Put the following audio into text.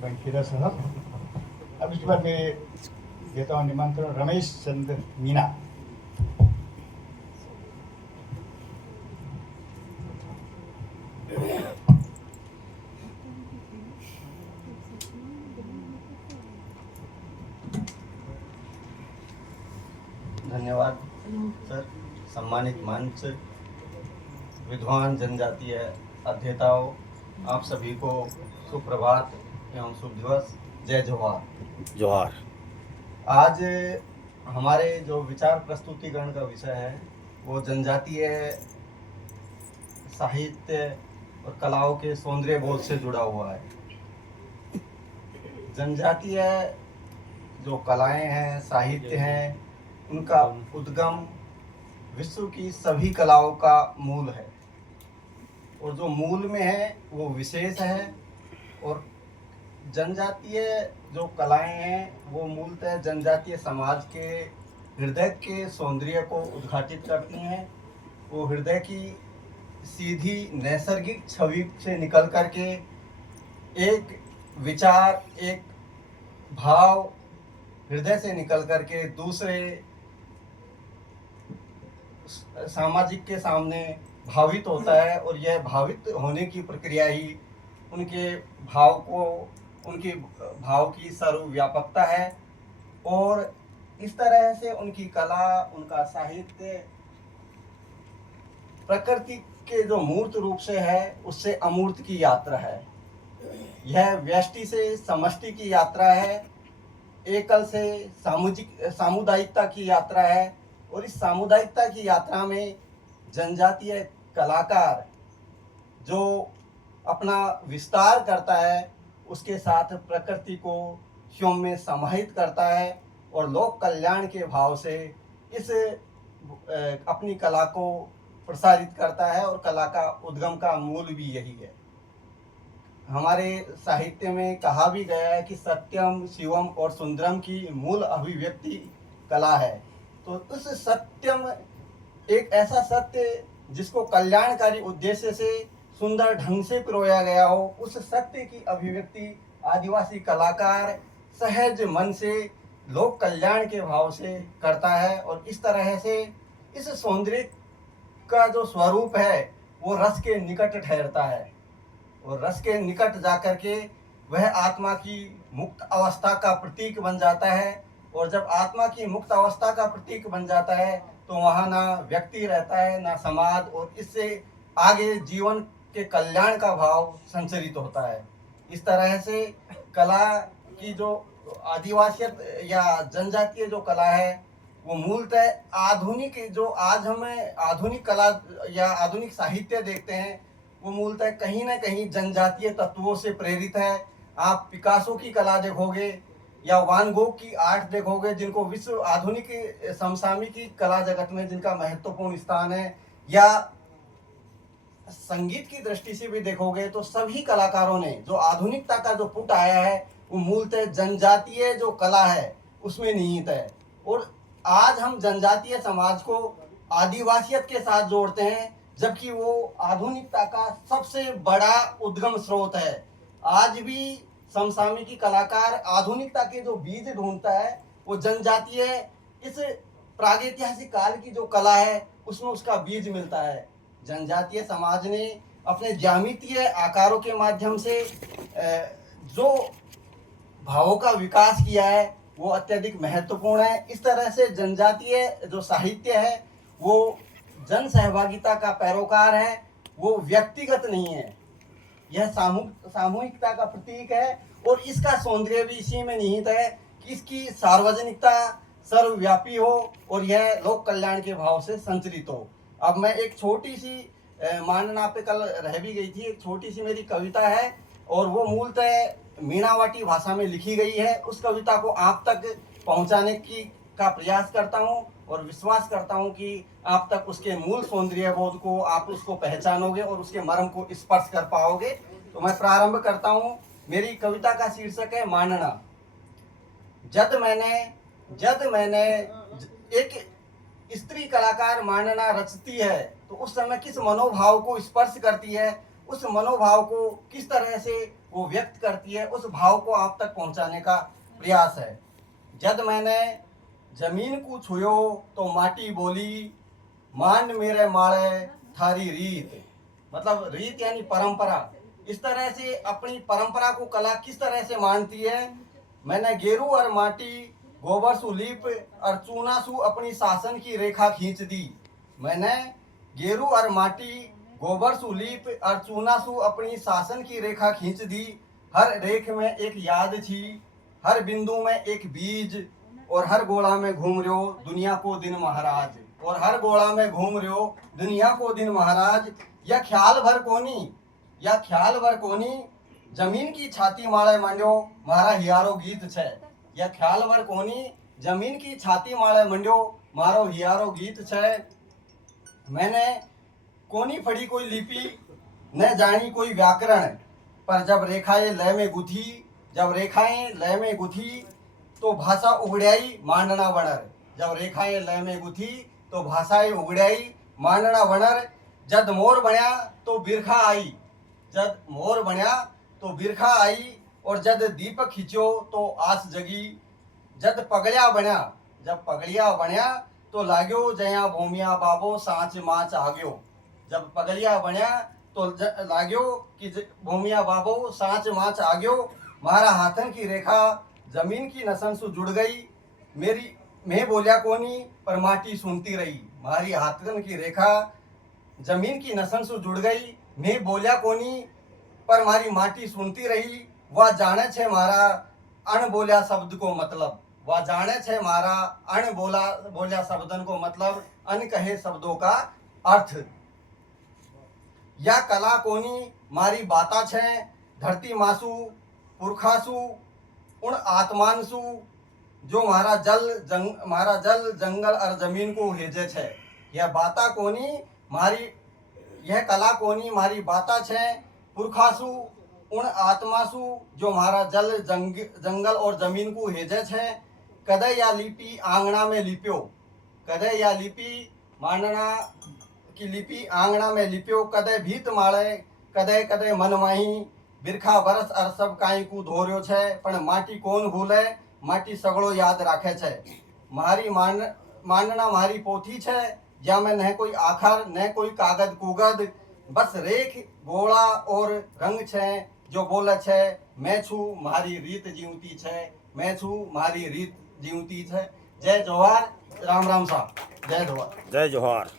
बंशीधर साहब। अब इसके बाद मैं देता हूँ निमंत्रण रमेश चंद्र मीना। धन्यवाद सर। सम्मानित मंच, विद्वान जनजातीय अध्येताओं, आप सभी को सुप्रभात एवं शुभ दिवस। जय जोहार। जोहार। आज हमारे जो विचार प्रस्तुतिकरण का विषय है वो जनजातीय साहित्य और कलाओं के सौंदर्य बोध से जुड़ा हुआ है। जनजातीय जो कलाएं हैं, साहित्य हैं, उनका उद्गम विश्व की सभी कलाओं का मूल है, और जो मूल में है वो विशेष है। और जनजातीय जो कलाएं हैं वो मूलतः जनजातीय समाज के हृदय के सौंदर्य को उद्घाटित करती हैं। वो हृदय की सीधी नैसर्गिक छवि से निकल करके एक विचार, एक भाव हृदय से निकल करके दूसरे सामाजिक के सामने भावित होता है, और यह भावित होने की प्रक्रिया ही उनके भाव को, उनकी भाव की सर्वव्यापकता है। और इस तरह से उनकी कला, उनका साहित्य प्रकृति के जो मूर्त रूप से है उससे अमूर्त की यात्रा है। यह व्यष्टि से समष्टि की यात्रा है, एकल से सामुदायिकता की यात्रा है। और इस सामुदायिकता की यात्रा में जनजातीय कलाकार जो अपना विस्तार करता है, उसके साथ प्रकृति को स्वयं में समाहित करता है और लोक कल्याण के भाव से इस अपनी कला को प्रसारित करता है। और कला का उद्गम का मूल भी यही है। हमारे साहित्य में कहा भी गया है कि सत्यम, शिवम और सुंदरम की मूल अभिव्यक्ति कला है। तो उस सत्यम, एक ऐसा सत्य जिसको कल्याणकारी उद्देश्य से सुंदर ढंग से पिरोया गया हो, उस सत्य की अभिव्यक्ति आदिवासी कलाकार सहज मन से लोक कल्याण के भाव से करता है। और इस तरह से इस सौंदर्य का जो स्वरूप है वो रस के निकट ठहरता है, और रस के निकट जाकर के वह आत्मा की मुक्त अवस्था का प्रतीक बन जाता है। और जब आत्मा की मुक्त अवस्था का प्रतीक बन जाता है तो वहाँ ना व्यक्ति रहता है, ना समाज, और इससे आगे जीवन के कल्याण का भाव संचरित होता है। इस तरह से कला की जो आदिवासियत या जनजातीय जो कला है वो मूलतः आधुनिक, जो आज हमें आधुनिक कला या आधुनिक साहित्य देखते हैं, वो मूलतः कहीं ना कहीं जनजातीय तत्वों से प्रेरित है। आप पिकासो की कला देखोगे या वान गोग की आर्ट देखोगे, जिनको विश्व आधुनिक समसामयिकी कला जगत में जिनका महत्वपूर्ण स्थान है, या संगीत की दृष्टि से भी देखोगे तो सभी कलाकारों ने जो आधुनिकता का जो पुट आया है वो मूलतः जनजातीय जो कला है उसमें निहित है। और आज हम जनजातीय समाज को आदिवासियत के साथ जोड़ते हैं, जबकि वो आधुनिकता का सबसे बड़ा उद्गम स्रोत है। आज भी समसामयिकी कलाकार आधुनिकता के जो बीज ढूंढता है वो जनजातीय इस प्रागैतिहासिक काल की जो कला है उसमें उसका बीज मिलता है। जनजातीय समाज ने अपने ज्यामितीय आकारों के माध्यम से जो भावों का विकास किया है वो अत्यधिक महत्वपूर्ण है। इस तरह से जनजातीय जो साहित्य है वो जन सहभागिता का पैरोकार है, वो व्यक्तिगत नहीं है। यह सामूहिकता का प्रतीक है, और इसका सौंदर्य भी इसी में निहित है कि इसकी सार्वजनिकता सर्वव्यापी हो और यह लोक कल्याण के भाव से संचरित हो। अब मैं एक छोटी सी मानना पे कल रह भी गई थी, एक छोटी सी मेरी कविता है, और वो मूलतः मीणावाटी भाषा में लिखी गई है। उस कविता को आप तक पहुंचाने की का प्रयास करता हूं, और विश्वास करता हूं कि आप तक उसके मूल सौंदर्य बोध को आप उसको पहचानोगे और उसके मर्म को स्पर्श कर पाओगे। तो मैं प्रारंभ करता हूं। मेरी कविता का शीर्षक है मानना। जद मैंने एक स्त्री कलाकार मानना रचती है तो उस समय किस मनोभाव को स्पर्श करती है, उस मनोभाव को किस तरह से को व्यक्त करती है, उस भाव को आप तक पहुंचाने का प्रयास है। जब मैंने जमीन को छुयो तो माटी बोली, मान मेरे माड़े थारी रीत। मतलब रीत यानी परंपरा। इस तरह से अपनी परंपरा को कला किस तरह से मानती है। मैंने गेरू और माटी गोबर सु लीप और चूना सु अपनी शासन की रेखा खींच दी। मैंने गेरू और माटी गोबर सु लीप और चूना सु अपनी शासन की रेखा खींच दी। हर रेख में एक याद थी, हर बिंदु में एक बीज, और हर गोला में घूम रहे हो दुनिया को दिन महाराज। और हर गोला में घूम रहे हो दुनिया को दिन महाराज। या ख्याल भर कोनी, या ख्याल भर कोनी, जमीन की छाती माळे मंड्यो मारा हियारो गीत छे। या ख्याल भर कोनी, जमीन की छाती माळे मंड्यो मारो हियारो गीत छे। मैंने कोनी पढ़ी कोई लिपि, न जानी कोई व्याकरण, पर जब रेखाएं लय में गुथी, जब रेखाएं लय में गुथी तो भाषा उगड़ाई मांडना वणर। जब रेखाएं लय में गुथी तो भाषाएं उगड़ाई मांडना वणर। जद मोर बन्या तो बिरखा आई, जद मोर बन्या तो बिरखा आई, और जद दीपक खिंचो तो आस जगी। जद पगड़िया बन्या, जब पगड़िया बन्या तो लाग्यो जया भूमिया बाबो सांच माच आग्यो। जब पगड़िया बन्या तो लाग्यो कि भूमिया बाबो सांच माच आग्यो। मारा हाथन की रेखा जमीन की नसन से जुड़ गई। मेरी मैं बोलिया कोनी पर माटी सुनती रही। मारी हाथन की रेखा जमीन की नसन से जुड़ गई। मैं बोलिया कोनी पर मारी माटी सुनती रही। वह जाने छे मारा अण बोलिया शब्द को मतलब, वह जाने छे मारा अण बोलिया शब्दन को मतलब, अन कहे शब्दों का अर्थ। या कला कोनी मारी बाता छे धरती मासू पुरखासु उन आत्मानसु, जो मारा जल जंगल और जमीन को हेजे छे। यह बाता कोनी मारी, यह कला कोनी मारी बाता छे पुरखासु उन आत्मासु, जो मारा जंगल और जमीन को हेजे छे। कदे या लिपि आंगना में लिप्यो, कदे या लिपि मांडना की लिपि आंगना में लिप्यो। कदे भीत माळे, कदे कदे मन माही, बिरखा बरस और सब काई को धोर्यो छे। पण माटी कोण भूले, माटी सगळो याद राखे छे। मारी मांडना मारी पोथी छे, ज्या में न कोई आखर न कोई कागज कुगद, बस रेख गोला और रंग छे जो बोले छे मैं छू मारी रीत जीवती छे, मैं छू मारी रीत जीवती छे। जय जोहार, राम राम साहब, जय जोहार। जय जोहार।